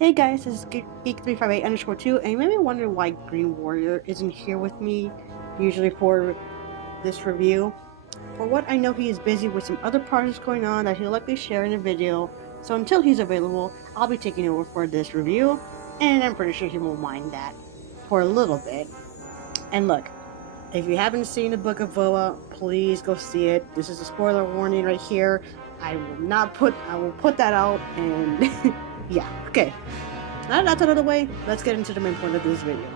Hey guys, this is Geek358_2, and you may be wondering why Green Warrior isn't here with me, usually for this review. For what I know, he is busy with some other projects going on that he'll likely share in a video, so until he's available, I'll be taking over for this review, and I'm pretty sure he won't mind that for a little bit. And look, if you haven't seen the Book of Boba, please go see it. This is a spoiler warning right here. I will put that out, and yeah, okay. Now that's out of the way, let's get into the main point of this video.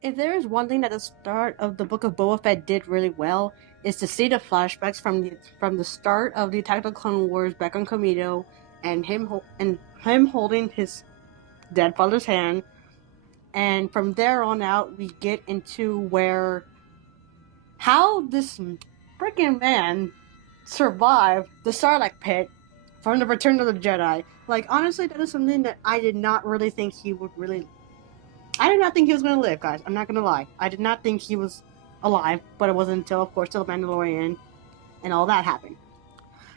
If there is one thing that the start of the Book of Boba Fett did really well, is to see the flashbacks from the start of the Attack of the Clone Wars back on Kamino, and him holding his dead father's hand, and from there on out we get into how this freaking man survived the Sarlacc pit from the Return of the Jedi. Like, honestly, that is something that I did not really think he would really. I did not think he was going to live, guys. I'm not going to lie. I did not think he was alive, but it wasn't until, of course, the Mandalorian and all that happened.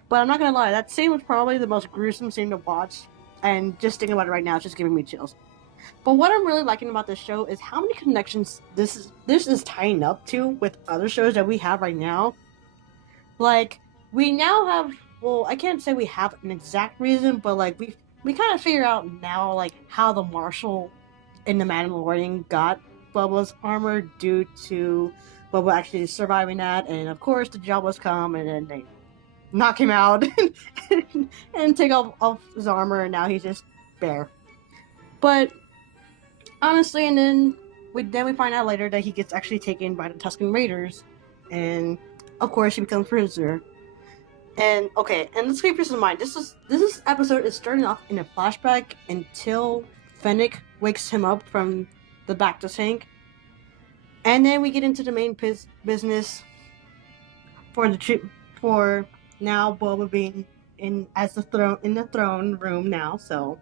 But I'm not going to lie, that scene was probably the most gruesome scene to watch, and just thinking about it right now, it's just giving me chills. But what I'm really liking about this show is how many connections this is tying up to with other shows that we have right now. Like, we now have, well, I can't say we have an exact reason, but like we kind of figure out now like how the Marshal in the Mandalorian got Boba's armor due to Boba actually surviving that, and of course the Jawas come and then they knock him out and take off his armor, and now he's just bare. But honestly, and then we find out later that he gets actually taken by the Tusken Raiders, and of course he becomes prisoner. And okay, and let's keep this in mind. This episode is starting off in a flashback until Fennec wakes him up from the Bacta tank, and then we get into the main business for now Boba being in the throne room now. So,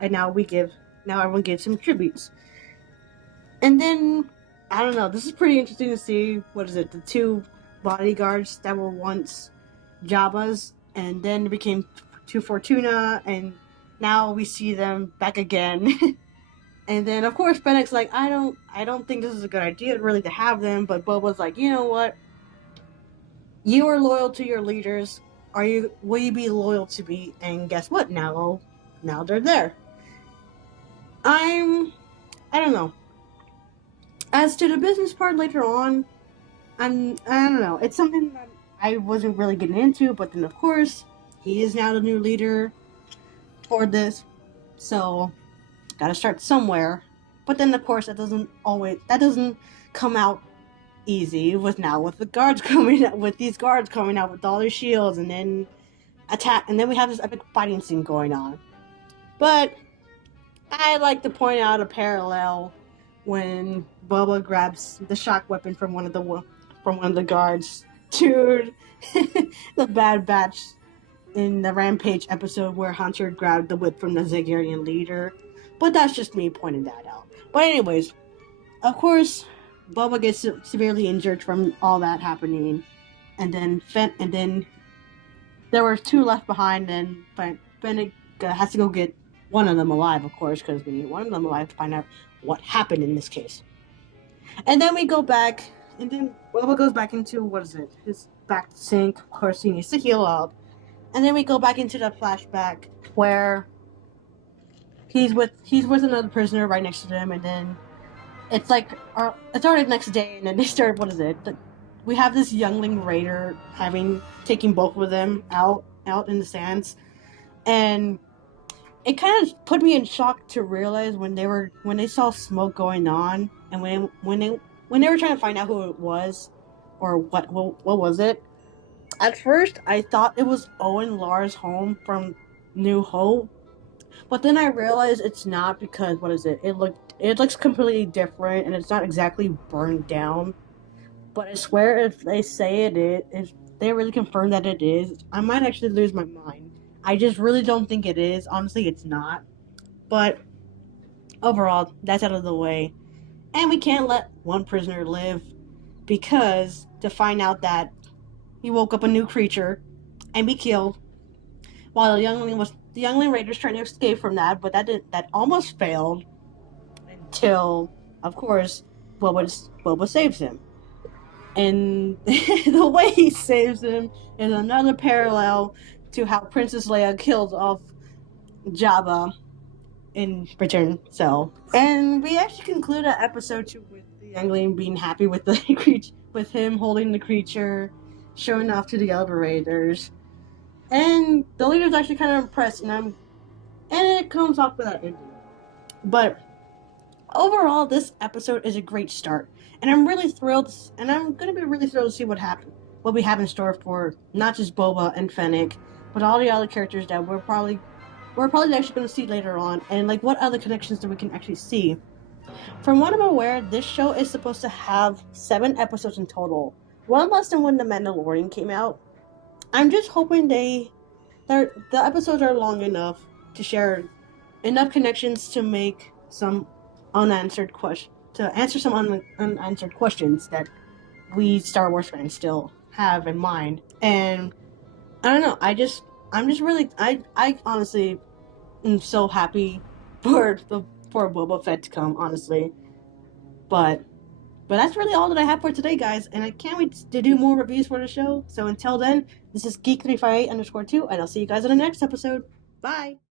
and now everyone gives him tributes, and then I don't know. This is pretty interesting to see. What is it? The two bodyguards that were once Jabba's, and then became two Fortuna, and now we see them back again. And then of course Fennec's like, I don't think this is a good idea really to have them, but Boba's like, you know what? You are loyal to your leaders. Will you be loyal to me? And guess what? Now they're there. I don't know. As to the business part later on, I don't know. It's something that I wasn't really getting into, but then of course he is now the new leader for this, so gotta start somewhere. But then of course that doesn't come out easy with the guards coming out, with these guards coming out with all their shields and then attack, and then we have this epic fighting scene going on. But I like to point out a parallel when Boba grabs the shock weapon from one of the guards. Dude, the Bad Batch in the Rampage episode where Hunter grabbed the whip from the Zagarian leader. But that's just me pointing that out. But anyways, of course, Boba gets severely injured from all that happening, and then there were two left behind, and Fennec has to go get one of them alive, of course, because we need one of them alive to find out what happened in this case. And then we go back, and then Boba goes back into, his back sink. Of course, he needs to heal up. And then we go back into the flashback where he's with another prisoner right next to them, and then it's like it's already the next day, and then they start. We have this youngling raider taking both of them out in the sands, And it kind of put me in shock to realize when they saw smoke going on, and when they were trying to find out who it was or what was it. At first, I thought it was Owen Lars' home from New Hope, but then I realized it's not because what is it? It looks completely different, and it's not exactly burned down. But I swear, if they say it is, if they really confirm that it is, I might actually lose my mind. I just really don't think it is. Honestly, it's not. But overall, that's out of the way. And we can't let one prisoner live because to find out that he woke up a new creature and be killed while the youngling raiders trying to escape from that, but that almost failed until, of course, Boba saves him. And the way he saves him is another parallel to how Princess Leia killed off Jabba in Return. So, and we actually conclude episode 2 with the youngling being happy with the creature, with him holding the creature, showing off to the other raiders, and the leader's actually kind of impressed, and it comes off with that ending. But overall, this episode is a great start, and I'm really thrilled, and I'm gonna be really thrilled to see what we have in store for not just Boba and Fennec, but all the other characters that we're probably actually going to see later on, and like what other connections that we can actually see. From what I'm aware, this show is supposed to have 7 episodes in total, one less than when The Mandalorian came out. I'm just hoping the episodes are long enough to share enough connections to make some unanswered question to answer some unanswered questions that we Star Wars fans still have in mind. And I don't know, I'm just really I honestly am so happy for Boba Fett to come, honestly. But that's really all that I have for today, guys, and I can't wait to do more reviews for the show. So until then, this is Geek358_2, and I'll see you guys in the next episode. Bye!